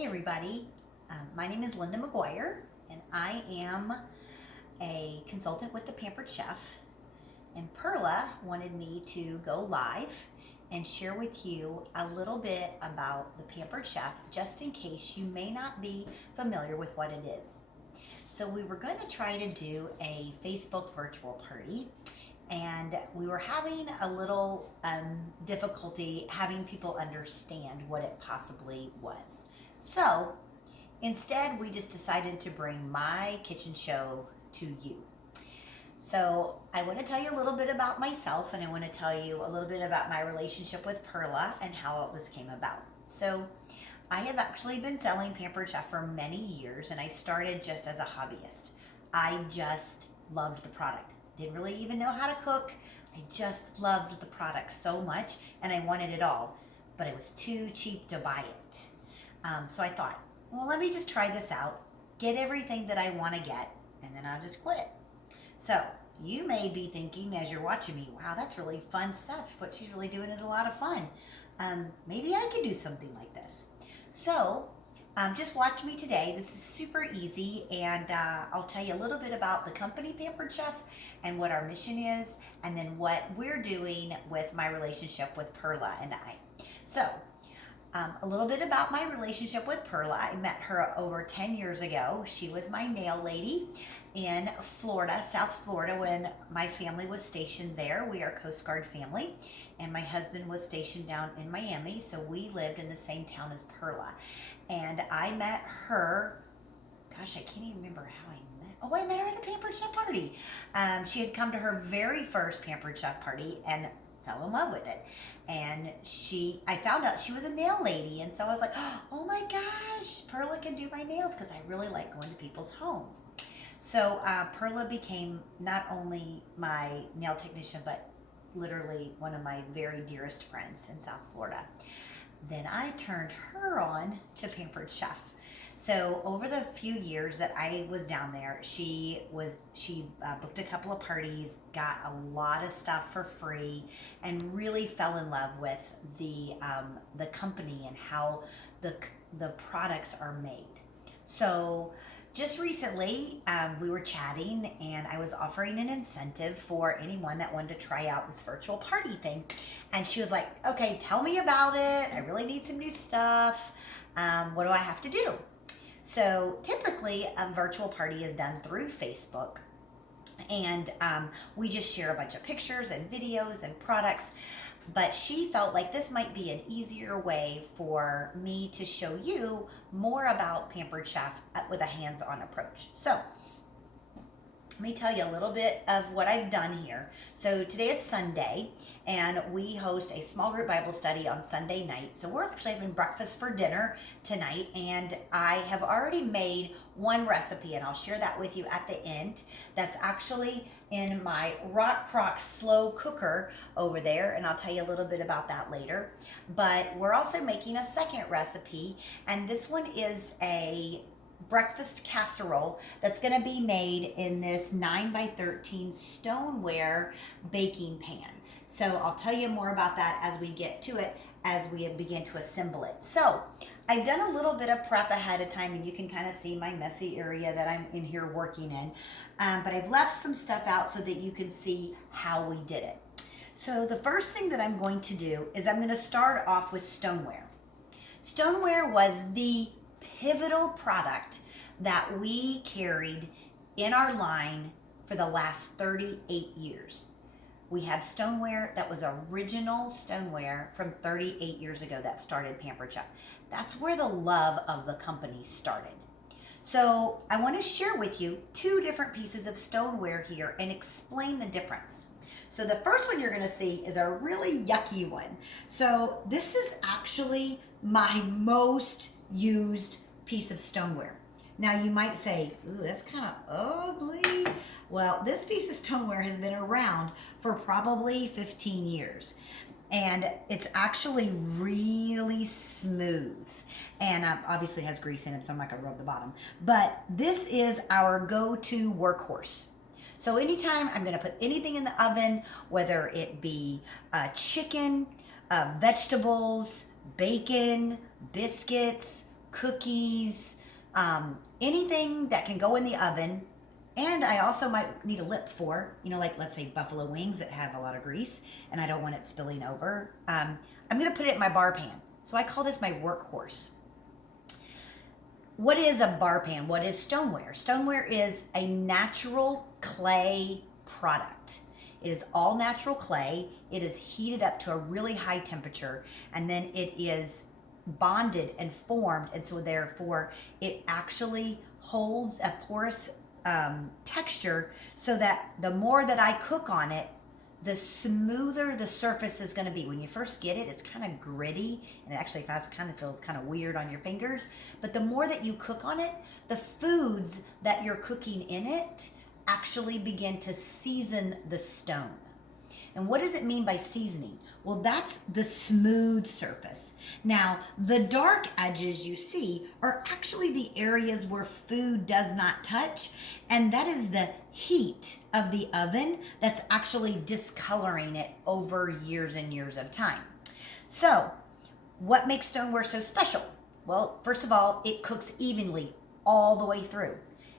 Hey everybody, my name is Linda McGuire and I am a consultant with the Pampered Chef, and Perla wanted me to go live and share with you a little bit about the Pampered Chef just in case you may not be familiar with what it is. So we were going to try to do a Facebook virtual party, and we were having a little difficulty having people understand what it possibly was. So instead, we just decided to bring my kitchen show to you. So I want to tell you a little bit about myself, and I want to tell you a little bit about my relationship with Perla and how all this came about. So I have actually been selling Pampered Chef for many years, and I started just as a hobbyist. I just loved the product. Didn't really even know how to cook. I just loved the product so much, and I wanted it all, but it was too cheap to buy it. So I thought, well, let me just try this out, get everything that I want to get, and then I'll just quit. So you may be thinking as you're watching me, wow, that's really fun stuff. What she's really doing is a lot of fun. Maybe I could do something like this. So just watch me today. This is super easy, and I'll tell you a little bit about the company Pampered Chef and what our mission is, and then what we're doing with my relationship with Perla and I. So a little bit about my relationship with Perla. I met her over 10 years ago. She was my nail lady in Florida, South Florida, when my family was stationed there. We are a Coast Guard family, and my husband was stationed down in Miami, so we lived in the same town as Perla. And I met her, gosh, I can't even remember how I met. Oh, I met her at a Pampered Chef party. She had come to her very first Pampered Chef party and fell in love with it. And I found out she was a nail lady, and so I was like, oh my gosh, Perla can do my nails, because I really like going to people's homes. So Perla became not only my nail technician, but literally one of my very dearest friends in South Florida. Then I turned her on to Pampered Chef. So over the few years that I was down there, she booked a couple of parties, got a lot of stuff for free, and really fell in love with the company and how the products are made. So just recently, we were chatting, and I was offering an incentive for anyone that wanted to try out this virtual party thing. And she was like, okay, tell me about it. I really need some new stuff. What do I have to do? So typically, a virtual party is done through Facebook, and we just share a bunch of pictures and videos and products. But she felt like this might be an easier way for me to show you more about Pampered Chef with a hands-on approach. So let me tell you a little bit of what I've done here. So today is Sunday, and we host a small group Bible study on Sunday night. So we're actually having breakfast for dinner tonight, and I have already made one recipe, and I'll share that with you at the end. That's actually in my Rock Crock slow cooker over there, and I'll tell you a little bit about that later. But we're also making a second recipe, and this one is a breakfast casserole that's going to be made in this 9x13 stoneware baking pan. So I'll tell you more about that as we get to it, as we begin to assemble it. So I've done a little bit of prep ahead of time, and you can kind of see my messy area that I'm in here working in. But I've left some stuff out so that you can see how we did it. So the first thing that I'm going to do is I'm going to start off with stoneware. Stoneware was the pivotal product that we carried in our line for the last 38 years. We have stoneware that was original stoneware from 38 years ago that started Pampered Chef. That's where the love of the company started. So I want to share with you two different pieces of stoneware here and explain the difference. So the first one you're going to see is a really yucky one. So this is actually my most used piece of stoneware. Now you might say, ooh, that's kind of ugly. Well, this piece of stoneware has been around for probably 15 years. And it's actually really smooth. And obviously has grease in it, so I'm not going to rub the bottom. But this is our go-to workhorse. So anytime I'm going to put anything in the oven, whether it be chicken, vegetables, bacon, biscuits, cookies, anything that can go in the oven. And I also might need a lip for, like let's say buffalo wings that have a lot of grease and I don't want it spilling over. I'm going to put it in my bar pan. So I call this my workhorse. What is a bar pan? What is stoneware? Stoneware is a natural clay product. It is all natural clay. It is heated up to a really high temperature, and then it is bonded and formed, and so therefore it actually holds a porous texture, so that the more that I cook on it, the smoother the surface is going to be. When you first get it, it's kind of gritty, and it actually kind of feels kind of weird on your fingers. But the more that you cook on it, the foods that you're cooking in it actually begin to season the stone. And what does it mean by seasoning? Well, that's the smooth surface. Now, the dark edges you see are actually the areas where food does not touch, and that is the heat of the oven that's actually discoloring it over years and years of time. So, what makes stoneware so special? Well, first of all, it cooks evenly all the way through.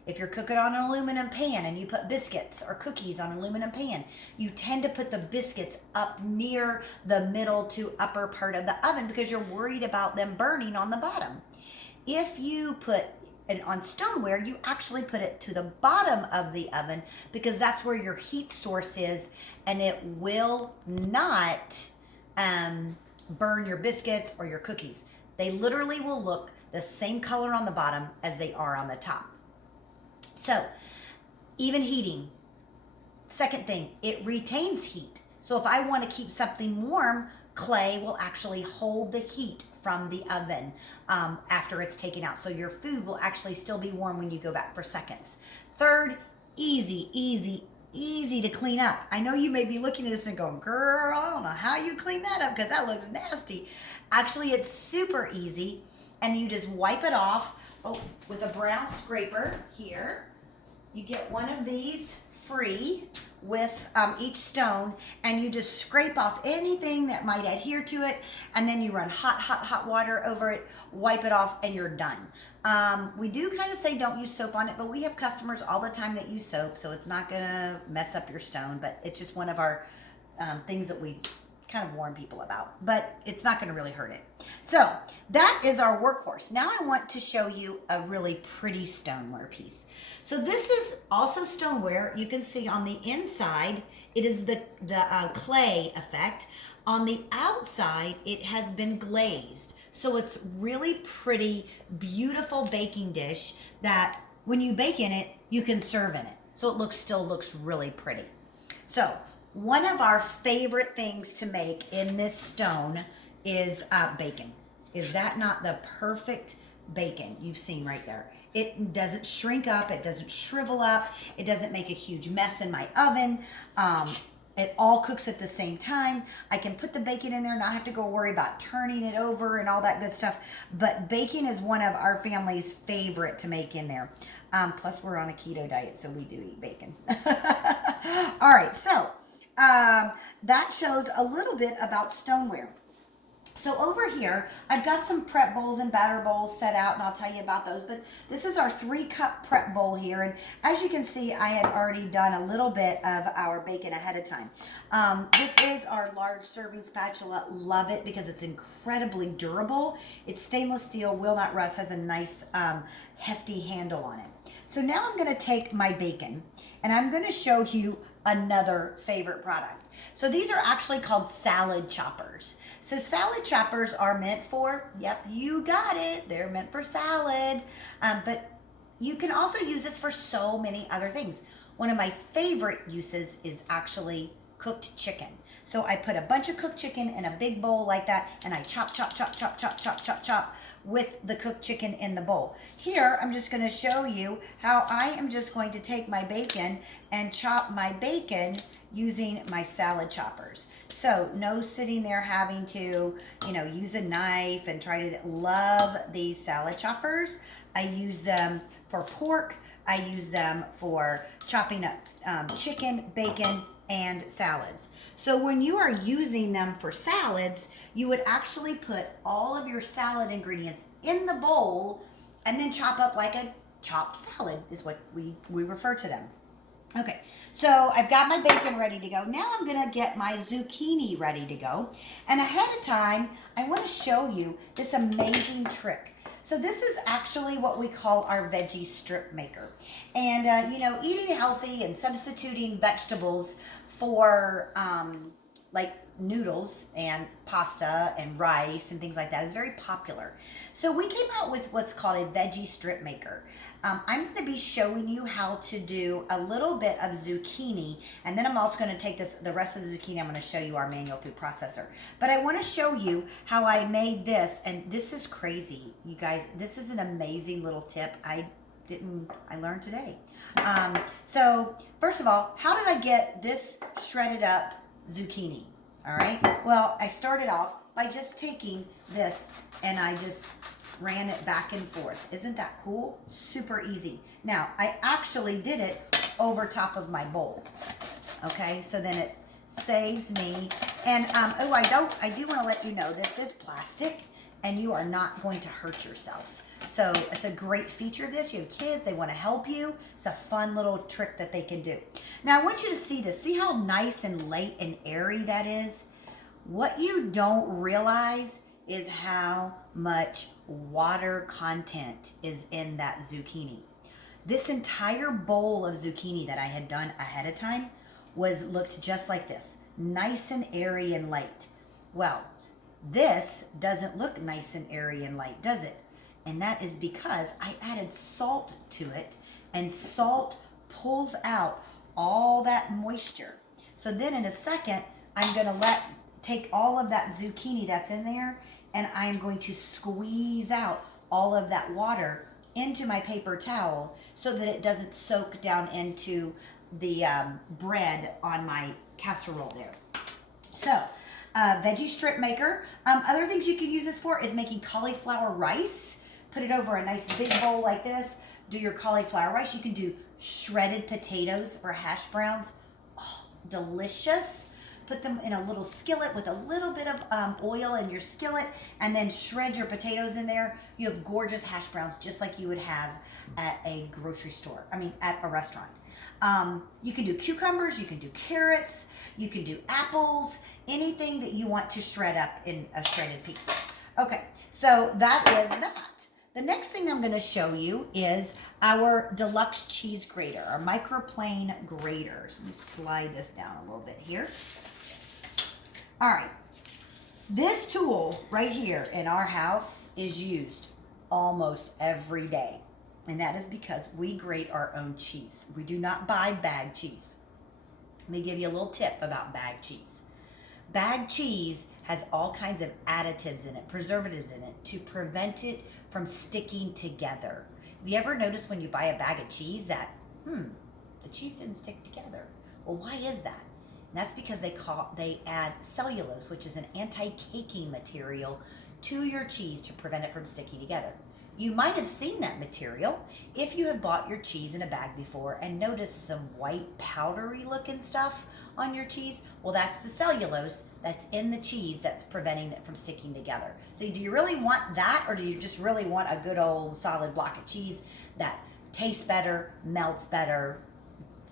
If you're cooking on an aluminum pan and you put biscuits or cookies on an aluminum pan, you tend to put the biscuits up near the middle to upper part of the oven because you're worried about them burning on the bottom. If you put it on stoneware, you actually put it to the bottom of the oven because that's where your heat source is, and it will not burn your biscuits or your cookies. They literally will look the same color on the bottom as they are on the top. So, even heating. Second thing, it retains heat. So if I want to keep something warm, clay will actually hold the heat from the oven after it's taken out. So your food will actually still be warm when you go back for seconds. Third, easy to clean up. I know you may be looking at this and going, girl, I don't know how you clean that up because that looks nasty. Actually, it's super easy, and you just wipe it off with a brown scraper here. You get one of these free with each stone, and you just scrape off anything that might adhere to it, and then you run hot water over it, wipe it off, and you're done. We do kind of say don't use soap on it, but we have customers all the time that use soap, so it's not gonna mess up your stone, but it's just one of our things that we kind of warn people about, but it's not going to really hurt it. So that is our workhorse. Now I want to show you a really pretty stoneware piece. So this is also stoneware. You can see on the inside, it is the clay effect. On the outside, it has been glazed. So it's really pretty, beautiful baking dish that when you bake in it, you can serve in it. So it still looks really pretty. So one of our favorite things to make in this stone is bacon. Is that not the perfect bacon you've seen right there? It doesn't shrink up, it doesn't shrivel up, it doesn't make a huge mess in my oven. It all cooks at the same time. I can put the bacon in there, not have to go worry about turning it over and all that good stuff. But bacon is one of our family's favorite to make in there. Plus we're on a keto diet, so we do eat bacon. All right, so that shows a little bit about stoneware. So over here, I've got some prep bowls and batter bowls set out, and I'll tell you about those. But this is our 3-cup prep bowl here. And as you can see, I had already done a little bit of our bacon ahead of time. This is our large serving spatula. Love it because it's incredibly durable. It's stainless steel, will not rust, has a nice hefty handle on it. So now I'm going to take my bacon, and I'm going to show you another favorite product. So these are actually called salad choppers. So salad choppers are meant for, yep, you got it, they're meant for salad. But you can also use this for so many other things. One of my favorite uses is actually cooked chicken. So I put a bunch of cooked chicken in a big bowl like that, and I chop with the cooked chicken in the bowl. Here, I'm just going to show you how I am just going to take my bacon and chop my bacon using my salad choppers. So no sitting there having to, use a knife and try to love these salad choppers. I use them for pork. I use them for chopping up chicken, bacon, and salads. So when you are using them for salads, you would actually put all of your salad ingredients in the bowl and then chop up like a chopped salad is what we refer to them. Okay, so I've got my bacon ready to go. Now I'm gonna get my zucchini ready to go. And ahead of time, I wanna show you this amazing trick. So this is actually what we call our veggie strip maker. And eating healthy and substituting vegetables for like noodles and pasta and rice and things like that is very popular. So we came out with what's called a veggie strip maker. I'm going to be showing you how to do a little bit of zucchini, and then I'm also going to take the rest of the zucchini. I'm going to show you our manual food processor. But I want to show you how I made this, and this is crazy, you guys. This is an amazing little tip I learned today. So first of all, how did I get this shredded up zucchini? All right. Well, I started off by just taking this and I just ran it back and forth. Isn't that cool? Super easy. Now, I actually did it over top of my bowl. Okay, so then it saves me. And I do want to let you know this is plastic and you are not going to hurt yourself. So it's a great feature of this. You have kids, they want to help you. It's a fun little trick that they can do. Now I want you to see this. See how nice and light and airy that is? What you don't realize is how much water content is in that zucchini. This entire bowl of zucchini that I had done ahead of time looked just like this. Nice and airy and light. Well, this doesn't look nice and airy and light, does it? And that is because I added salt to it, and salt pulls out all that moisture. So then in a second, I'm going to take all of that zucchini that's in there, and I'm going to squeeze out all of that water into my paper towel so that it doesn't soak down into the bread on my casserole there. So, veggie strip maker. Other things you can use this for is making cauliflower rice. Put it over a nice big bowl like this. Do your cauliflower rice. You can do shredded potatoes or hash browns. Oh, delicious. Put them in a little skillet with a little bit of oil in your skillet, and then shred your potatoes in there. You have gorgeous hash browns just like you would have at a grocery store. At a restaurant. You can do cucumbers, you can do carrots, you can do apples, anything that you want to shred up in a shredded piece. Okay, so that is that. The next thing I'm going to show you is our deluxe cheese grater, our microplane graters. Let me slide this down a little bit here. All right, this tool right here in our house is used almost every day. And that is because we grate our own cheese. We do not buy bagged cheese. Let me give you a little tip about bagged cheese. Bagged cheese has all kinds of additives in it, preservatives in it, to prevent it from sticking together. Have you ever noticed when you buy a bag of cheese that, the cheese didn't stick together? Well, why is that? And that's because they add cellulose, which is an anti-caking material, to your cheese to prevent it from sticking together. You might have seen that material if you have bought your cheese in a bag before and noticed some white powdery looking stuff on your cheese. Well, that's the cellulose that's in the cheese that's preventing it from sticking together. So do you really want that, or do you just really want a good old solid block of cheese that tastes better, melts better,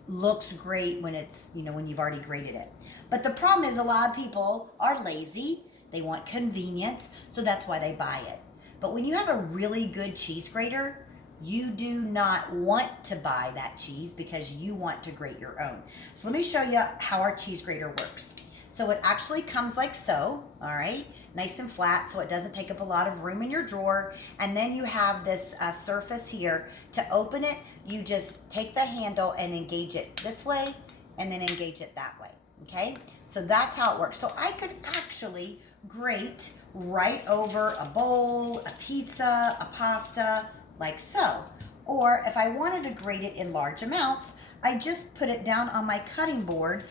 looks great when it's, when you've already grated it? But the problem is a lot of people are lazy. They want convenience, so that's why they buy it. But when you have a really good cheese grater, you do not want to buy that cheese because you want to grate your own. So let me show you how our cheese grater works. So it actually comes like so, all right? Nice and flat so it doesn't take up a lot of room in your drawer. And then you have this surface here. To open it, you just take the handle and engage it this way and then engage it that way, okay? So that's how it works. So I could actually grate right over a bowl, a pizza, a pasta, like so. Or if I wanted to grate it in large amounts, I just put it down on my cutting board.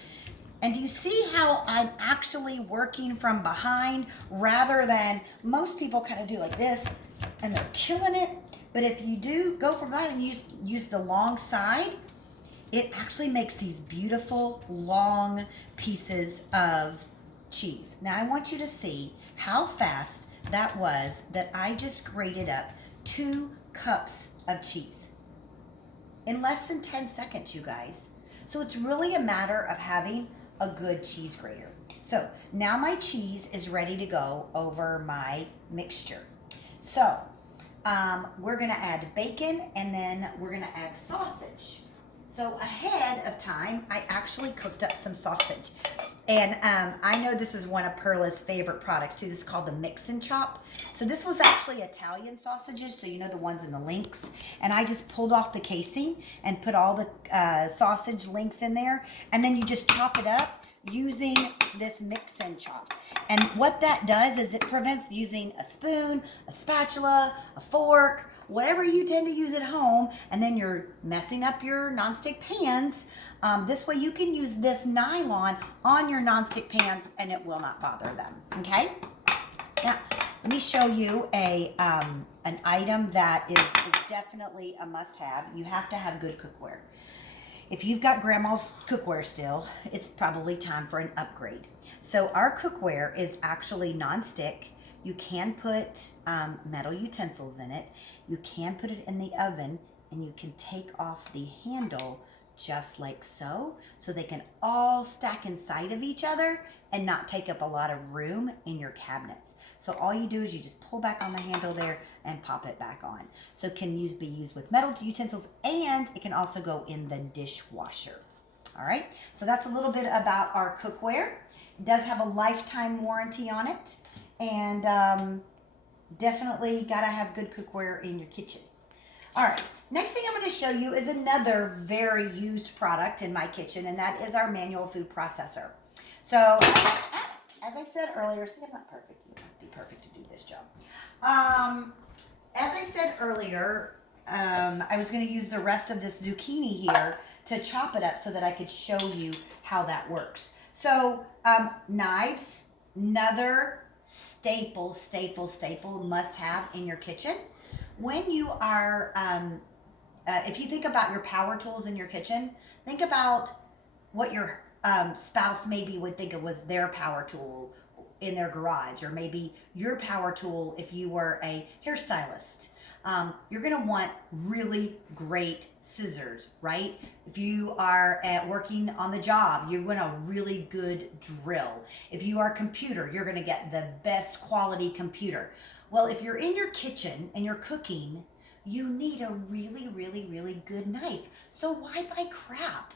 And do you see how I'm actually working from behind rather than most people kind of do like this and they're killing it? But if you do go from that and use the long side, it actually makes these beautiful long pieces of cheese. Now I want you to see how fast that was that I just grated up 2 cups of cheese in less than 10 seconds, you guys. So it's really a matter of having a good cheese grater. So now my cheese is ready to go over my mixture. So we're gonna add bacon, and then we're gonna add sausage. So ahead of time, I actually cooked up some sausage. And I know this is one of Perla's favorite products too. This is called the Mix and Chop. So this was actually Italian sausages, so you know the ones in the links. And I just pulled off the casing and put all the sausage links in there. And then you just chop it up using this Mix and Chop. And what that does is it prevents using a spoon, a spatula, a fork, whatever you tend to use at home, and then you're messing up your nonstick pans. This way you can use this nylon on your nonstick pans and it will not bother them, okay? Now, let me show you an item that is definitely a must-have. You have to have good cookware. If you've got grandma's cookware still, it's probably time for an upgrade. So our cookware is actually nonstick. You can put metal utensils in it. You can put it in the oven, and you can take off the handle just like so they can all stack inside of each other and not take up a lot of room in your cabinets. So all you do is you just pull back on the handle there and pop it back on. So it can be used with metal utensils, and it can also go in the dishwasher. All right, so that's a little bit about our cookware. It does have a lifetime warranty on it, and definitely got to have good cookware in your kitchen. All right, next thing I'm going to show you is another very used product in my kitchen, and that is our manual food processor. So, as I said earlier, see, I'm not perfect. You have to be perfect to do this job. As I said earlier, I was going to use the rest of this zucchini here to chop it up so that I could show you how that works. So, knives, another staple must have in your kitchen. When you are, if you think about your power tools in your kitchen, think about what your spouse maybe would think it was their power tool in their garage, or maybe your power tool if you were a hairstylist. You're going to want really great scissors, right? If you are working on the job, you want a really good drill. If you are a computer, you're going to get the best quality computer. Well, if you're in your kitchen and you're cooking, you need a really good knife. So why buy crap?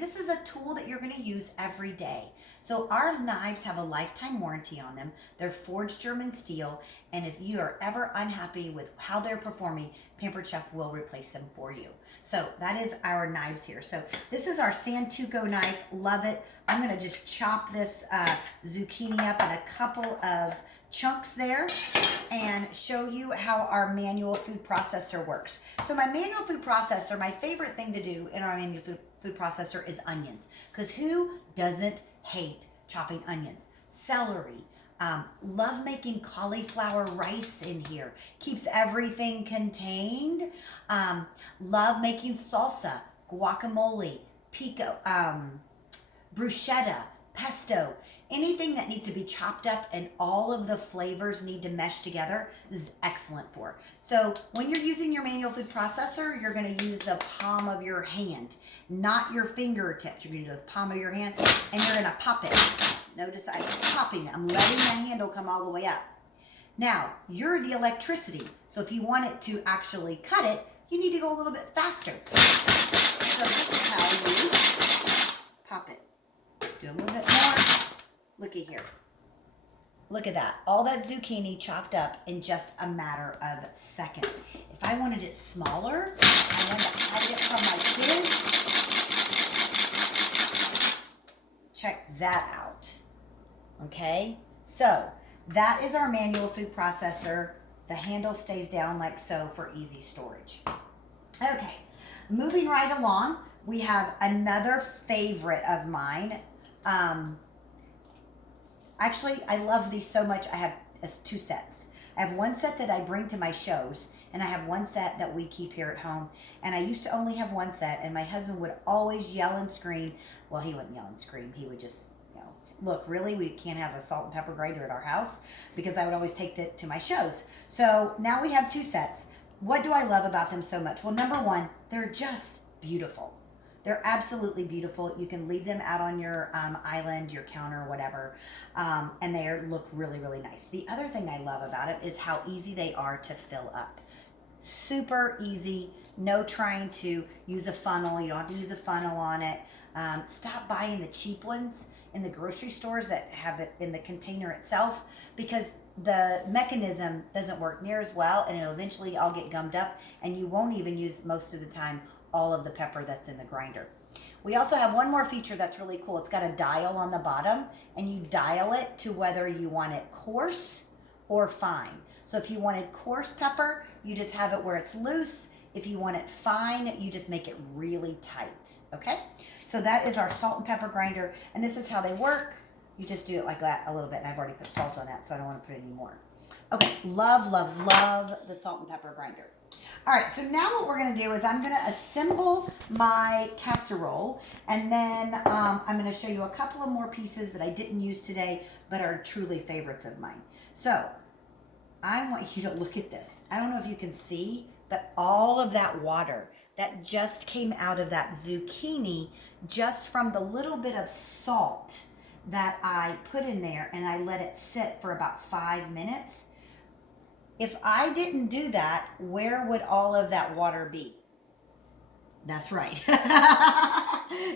This is a tool that you're going to use every day. So our knives have a lifetime warranty on them. They're forged German steel, and if you are ever unhappy with how they're performing, Pampered Chef will replace them for you. So that is our knives here. So this is our Santuco knife. Love it. I'm going to just chop this zucchini up in a couple of chunks there and show you how our manual food processor works. So my manual food processor, my favorite thing to do in our manual food processor is onions, because who doesn't hate chopping onions? Celery. Love making cauliflower rice in here. Keeps everything contained. Love making salsa, guacamole, pico, bruschetta, pesto. Anything that needs to be chopped up and all of the flavors need to mesh together, this is excellent for. So when you're using your manual food processor, you're going to use the palm of your hand, not your fingertips. You're going to do the palm of your hand, and you're going to pop it. Notice I'm popping it. I'm letting the handle come all the way up. Now, you're the electricity, so if you want it to actually cut it, you need to go a little bit faster. So this is how you pop it. Do a little bit more. Looky here. Look at that. All that zucchini chopped up in just a matter of seconds. If I wanted it smaller, I wanted to hide it from my kids. Check that out. Okay? So, that is our manual food processor. The handle stays down like so for easy storage. Okay. Moving right along, we have another favorite of mine. Actually, I love these so much. I have 2 sets. I have one set that I bring to my shows, and I have one set that we keep here at home. And I used to only have one set, and my husband would always yell and scream. Well, he wouldn't yell and scream. He would just, look, really, we can't have a salt and pepper grinder at our house, because I would always take that to my shows. So now we have two sets. What do I love about them so much? Well, number one, they're just beautiful. They're absolutely beautiful. You can leave them out on your island, your counter, whatever, and they look really, really nice. The other thing I love about it is how easy they are to fill up. Super easy. No trying to use a funnel. You don't have to use a funnel on it. Stop buying the cheap ones in the grocery stores that have it in the container itself, because the mechanism doesn't work near as well, and it'll eventually all get gummed up, and you won't even use, most of the time, all of the pepper that's in the grinder. We also have one more feature that's really cool. It's got a dial on the bottom, and you dial it to whether you want it coarse or fine. So if you wanted coarse pepper, you just have it where it's loose. If you want it fine, you just make it really tight, okay? So that is our salt and pepper grinder, and this is how they work. You just do it like that a little bit, and I've already put salt on that, so I don't want to put any more. Okay, love, love, love the salt and pepper grinder. All right, so now what we're gonna do is I'm gonna assemble my casserole, and then I'm gonna show you a couple of more pieces that I didn't use today, but are truly favorites of mine. So I want you to look at this. I don't know if you can see, but all of that water that just came out of that zucchini, just from the little bit of salt that I put in there, and I let it sit for about 5 minutes. If I didn't do that, where would all of that water be? That's right.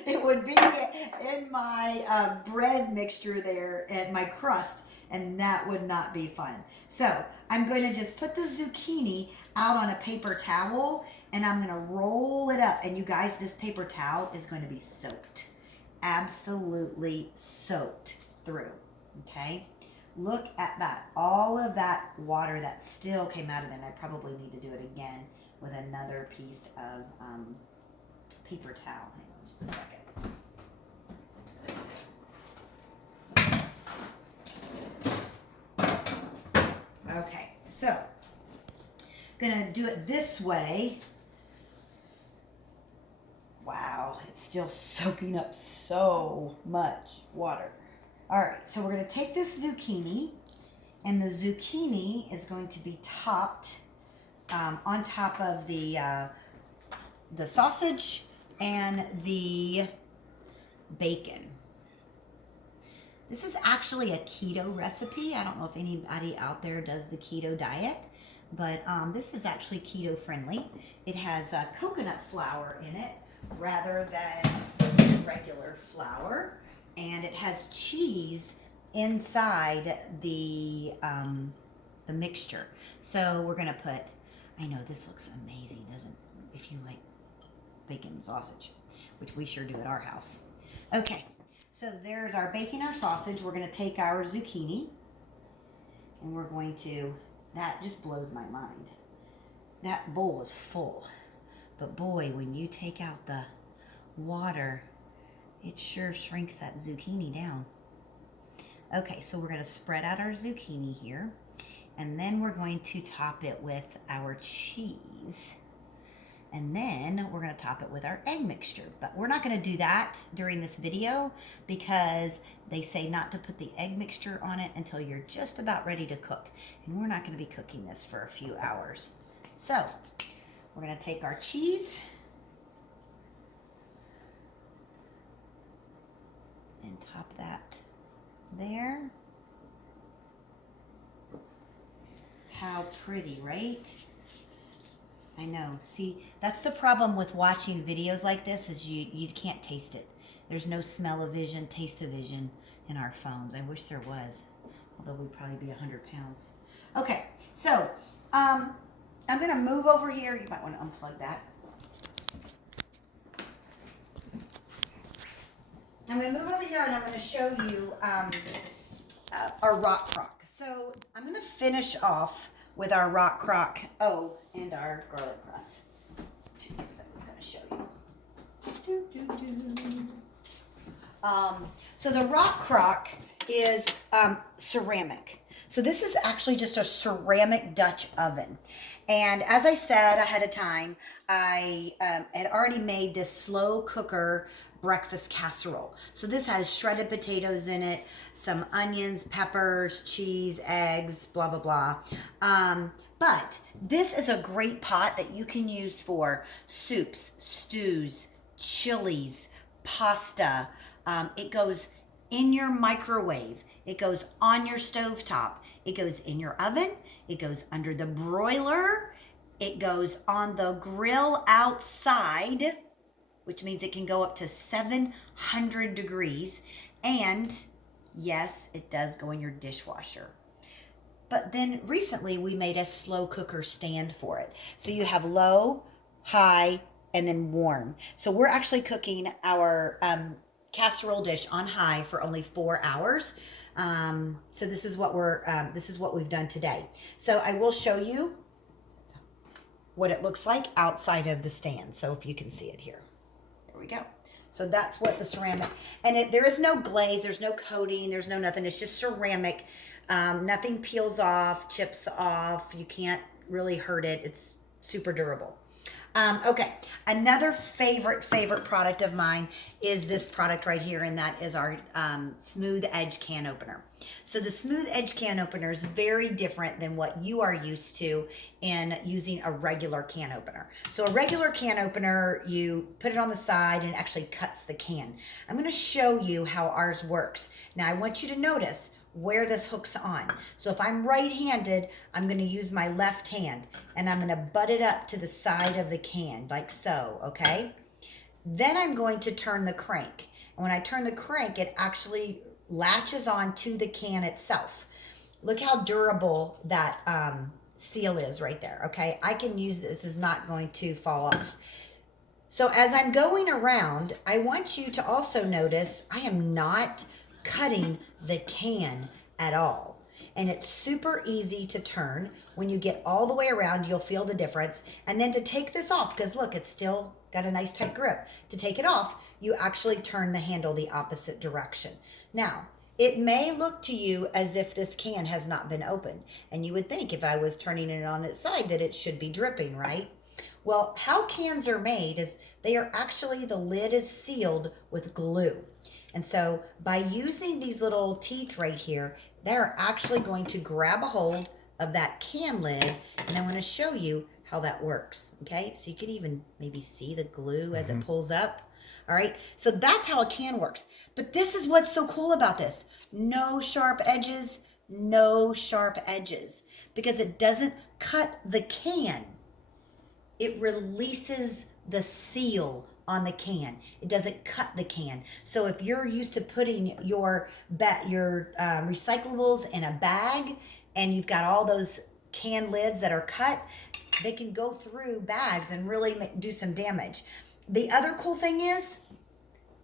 It would be in my bread mixture there and my crust, and that would not be fun. So I'm going to just put the zucchini out on a paper towel, and I'm going to roll it up. And you guys, this paper towel is going to be soaked. Absolutely soaked through, okay? Look at that. All of that water that still came out of there. And I probably need to do it again with another piece of paper towel. Hang on just a second. Okay, so gonna do it this way. Wow, it's still soaking up so much water. All right, so we're going to take this zucchini, and the zucchini is going to be topped on top of the sausage and the bacon. This is actually a keto recipe. I don't know if anybody out there does the keto diet, but this is actually keto friendly. It has coconut flour in it rather than regular flour. And it has cheese inside the mixture. So we're gonna put, I know this looks amazing, doesn't it? If you like bacon and sausage, which we sure do at our house. Okay, so there's our bacon, our sausage. We're gonna take our zucchini, and we're going to, that just blows my mind. That bowl was full, but boy, when you take out the water, it sure shrinks that zucchini down. Okay, so we're going to spread out our zucchini here, and then we're going to top it with our cheese, and then we're going to top it with our egg mixture. But we're not going to do that during this video, because they say not to put the egg mixture on it until you're just about ready to cook, and we're not going to be cooking this for a few hours. So we're going to take our cheese and top that there. How pretty, right? I know. See, that's the problem with watching videos like this, is you can't taste it. There's no smell-o-vision, taste-o-vision in our phones. I wish there was, although we'd probably be 100 pounds. Okay, so I'm going to move over here. You might want to unplug that. I'm going to move over here, and I'm going to show you our rock crock. So I'm going to finish off with our rock crock. Oh, and our garlic press. So 2 things I was going to show you. So the rock crock is ceramic. So this is actually just a ceramic Dutch oven. And as I said ahead of time, I had already made this slow cooker breakfast casserole. So this has shredded potatoes in it, some onions, peppers, cheese, eggs, blah, blah, blah. But this is a great pot that you can use for soups, stews, chilies, pasta. It goes in your microwave. It goes on your stovetop. It goes in your oven. It goes under the broiler. It goes on the grill outside, which means it can go up to 700 degrees. And yes, it does go in your dishwasher. But then recently we made a slow cooker stand for it. So you have low, high, and then warm. So we're actually cooking our casserole dish on high for only 4 hours. So this is what we've done today. So I will show you what it looks like outside of the stand. So if you can see it here, there we go. So that's what the ceramic, and there is no glaze, there's no coating, there's no nothing. It's just ceramic. Nothing peels off, chips off. You can't really hurt it. It's super durable. Okay, another favorite product of mine is this product right here, and that is our smooth edge can opener. So the smooth edge can opener is very different than what you are used to in using a regular can opener. So a regular can opener, you put it on the side and it actually cuts the can. I'm going to show you how ours works. Now I want you to notice where this hooks on. So if I'm right-handed, I'm going to use my left hand and I'm going to butt it up to the side of the can like so, okay? Then I'm going to turn the crank. And when I turn the crank, it actually latches on to the can itself. Look how durable that seal is right there, okay? I can use this. This is not going to fall off. So as I'm going around, I want you to also notice I am not cutting the can at all. And it's super easy to turn. When you get all the way around, you'll feel the difference. And then to take this off, because look, it's still got a nice tight grip. To take it off, you actually turn the handle the opposite direction. Now, it may look to you as if this can has not been opened. And you would think if I was turning it on its side that it should be dripping, right? Well, how cans are made is they are actually, the lid is sealed with glue. And so by using these little teeth right here, they're actually going to grab a hold of that can lid. And I want to show you how that works. Okay, so you can even maybe see the glue as it pulls up. All right, so that's how a can works. But this is what's so cool about this. No sharp edges, no sharp edges, because it doesn't cut the can. It releases the seal on the can. It doesn't cut the can. So if you're used to putting your recyclables in a bag and you've got all those can lids that are cut, they can go through bags and really do some damage. The other cool thing is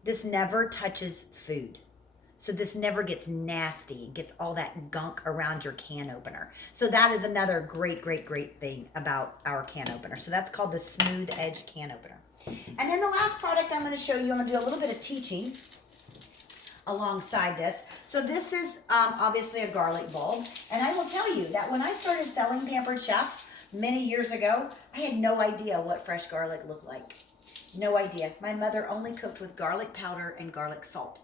this never touches food. So this never gets nasty and gets all that gunk around your can opener. So that is another great thing about our can opener. So that's called the Smooth Edge Can Opener. And then the last product I'm going to show you, I'm going to do a little bit of teaching alongside this. So this is obviously a garlic bulb. And I will tell you that when I started selling Pampered Chef many years ago, I had no idea what fresh garlic looked like. No idea. My mother only cooked with garlic powder and garlic salt.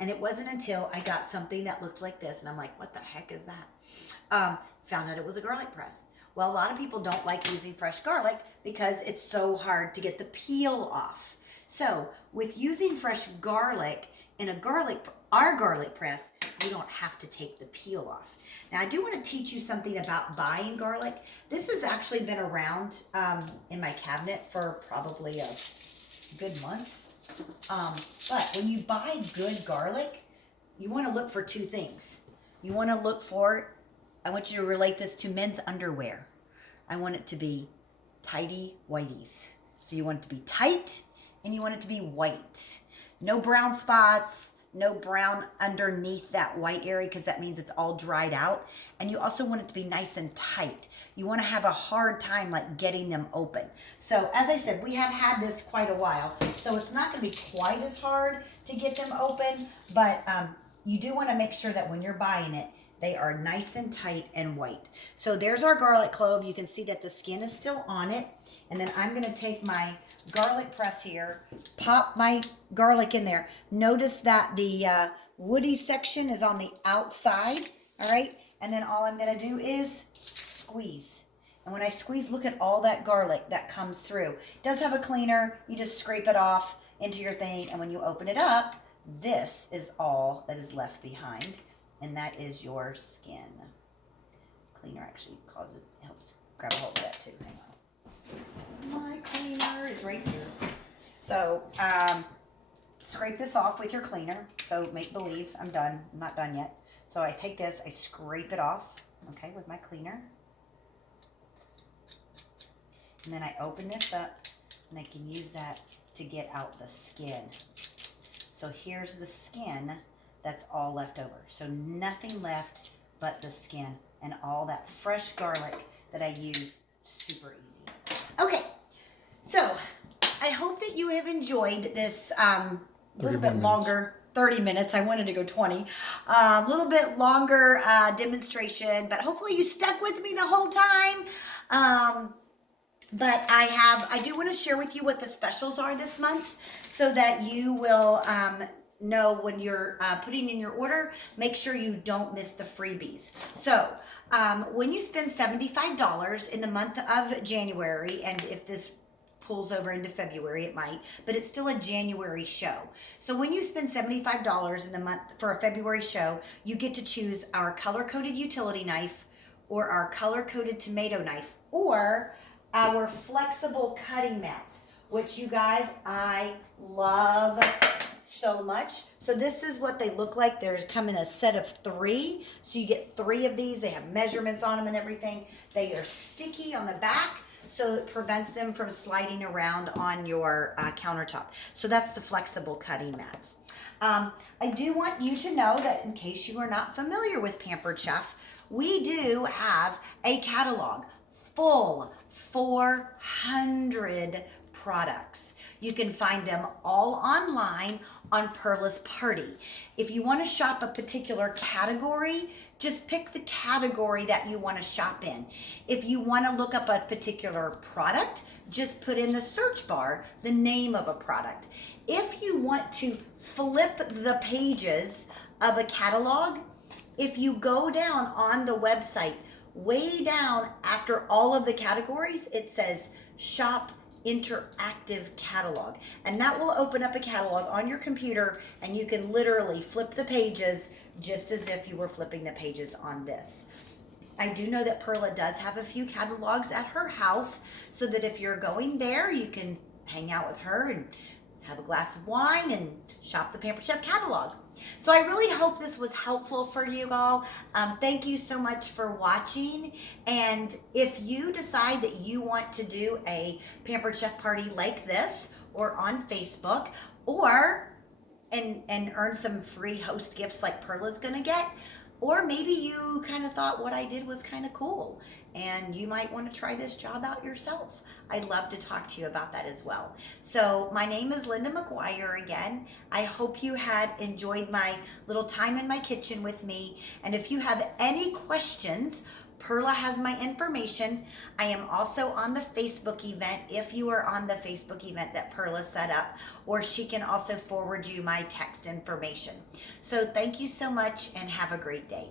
And it wasn't until I got something that looked like this, and I'm like, what the heck is that? Found out it was a garlic press. Well, a lot of people don't like using fresh garlic because it's so hard to get the peel off. So with using fresh garlic in our garlic press, you don't have to take the peel off. Now, I do want to teach you something about buying garlic. This has actually been around in my cabinet for probably a good month. But when you buy good garlic, you want to look for two things. You want to look for, I want you to relate this to men's underwear. I want it to be tighty whities. So you want it to be tight and you want it to be white. No brown spots, no brown underneath that white area because that means it's all dried out. And you also want it to be nice and tight. You want to have a hard time like getting them open. So as I said, we have had this quite a while. So it's not going to be quite as hard to get them open, but you do want to make sure that when you're buying it, They are nice and tight and white. So there's our garlic clove. You can see that the skin is still on it. And then I'm gonna take my garlic press here, pop my garlic in there. Notice that the woody section is on the outside, all right? And then all I'm gonna do is squeeze. And when I squeeze, look at all that garlic that comes through. It does have a cleaner. You just scrape it off into your thing. And when you open it up, this is all that is left behind. And that is your skin. Cleaner actually helps grab a hold of that too. Hang on. My cleaner is right here. So scrape this off with your cleaner. So make believe I'm done. I'm not done yet. So I take this, I scrape it off, okay, with my cleaner. And then I open this up and I can use that to get out the skin. So here's the skin that's all left over. So nothing left but the skin and all that fresh garlic that I use. Super easy. Okay, so I hope that you have enjoyed this little bit longer, 30 minutes. I wanted to go 20. A little bit longer demonstration, but hopefully you stuck with me the whole time. But I do want to share with you what the specials are this month so that you will know when you're putting in your order, make sure you don't miss the freebies. So when you spend $75 in the month of January, and if this pulls over into February, it might, but it's still a January show. So when you spend $75 in the month for a February show, you get to choose our color-coded utility knife or our color-coded tomato knife or our flexible cutting mats, which you guys, I love so much. So this is what they look like. They come in a set of 3. So you get 3 of these. They have measurements on them and everything. They are sticky on the back, so it prevents them from sliding around on your countertop. So that's the flexible cutting mats. I do want you to know that in case you are not familiar with Pampered Chef, we do have a catalog full 400 products. You can find them all online on Perla's Party. If you want to shop a particular category, just pick the category that you want to shop in. If you want to look up a particular product, just put in the search bar the name of a product. If you want to flip the pages of a catalog, if you go down on the website, way down after all of the categories, it says Shop Interactive Catalog. And that will open up a catalog on your computer and you can literally flip the pages just as if you were flipping the pages on this. I do know that Perla does have a few catalogs at her house so that if you're going there, you can hang out with her and have a glass of wine and shop the Pampered Chef catalog. So I really hope this was helpful for you all. Thank you so much for watching. And if you decide that you want to do a Pampered Chef party like this or on Facebook or and earn some free host gifts like Perla's gonna get, or maybe you kind of thought what I did was kind of cool and you might want to try this job out yourself. I'd love to talk to you about that as well. So my name is Linda McGuire again. I hope you had enjoyed my little time in my kitchen with me. And if you have any questions, Perla has my information. I am also on the Facebook event if you are on the Facebook event that Perla set up, or she can also forward you my text information. So thank you so much and have a great day.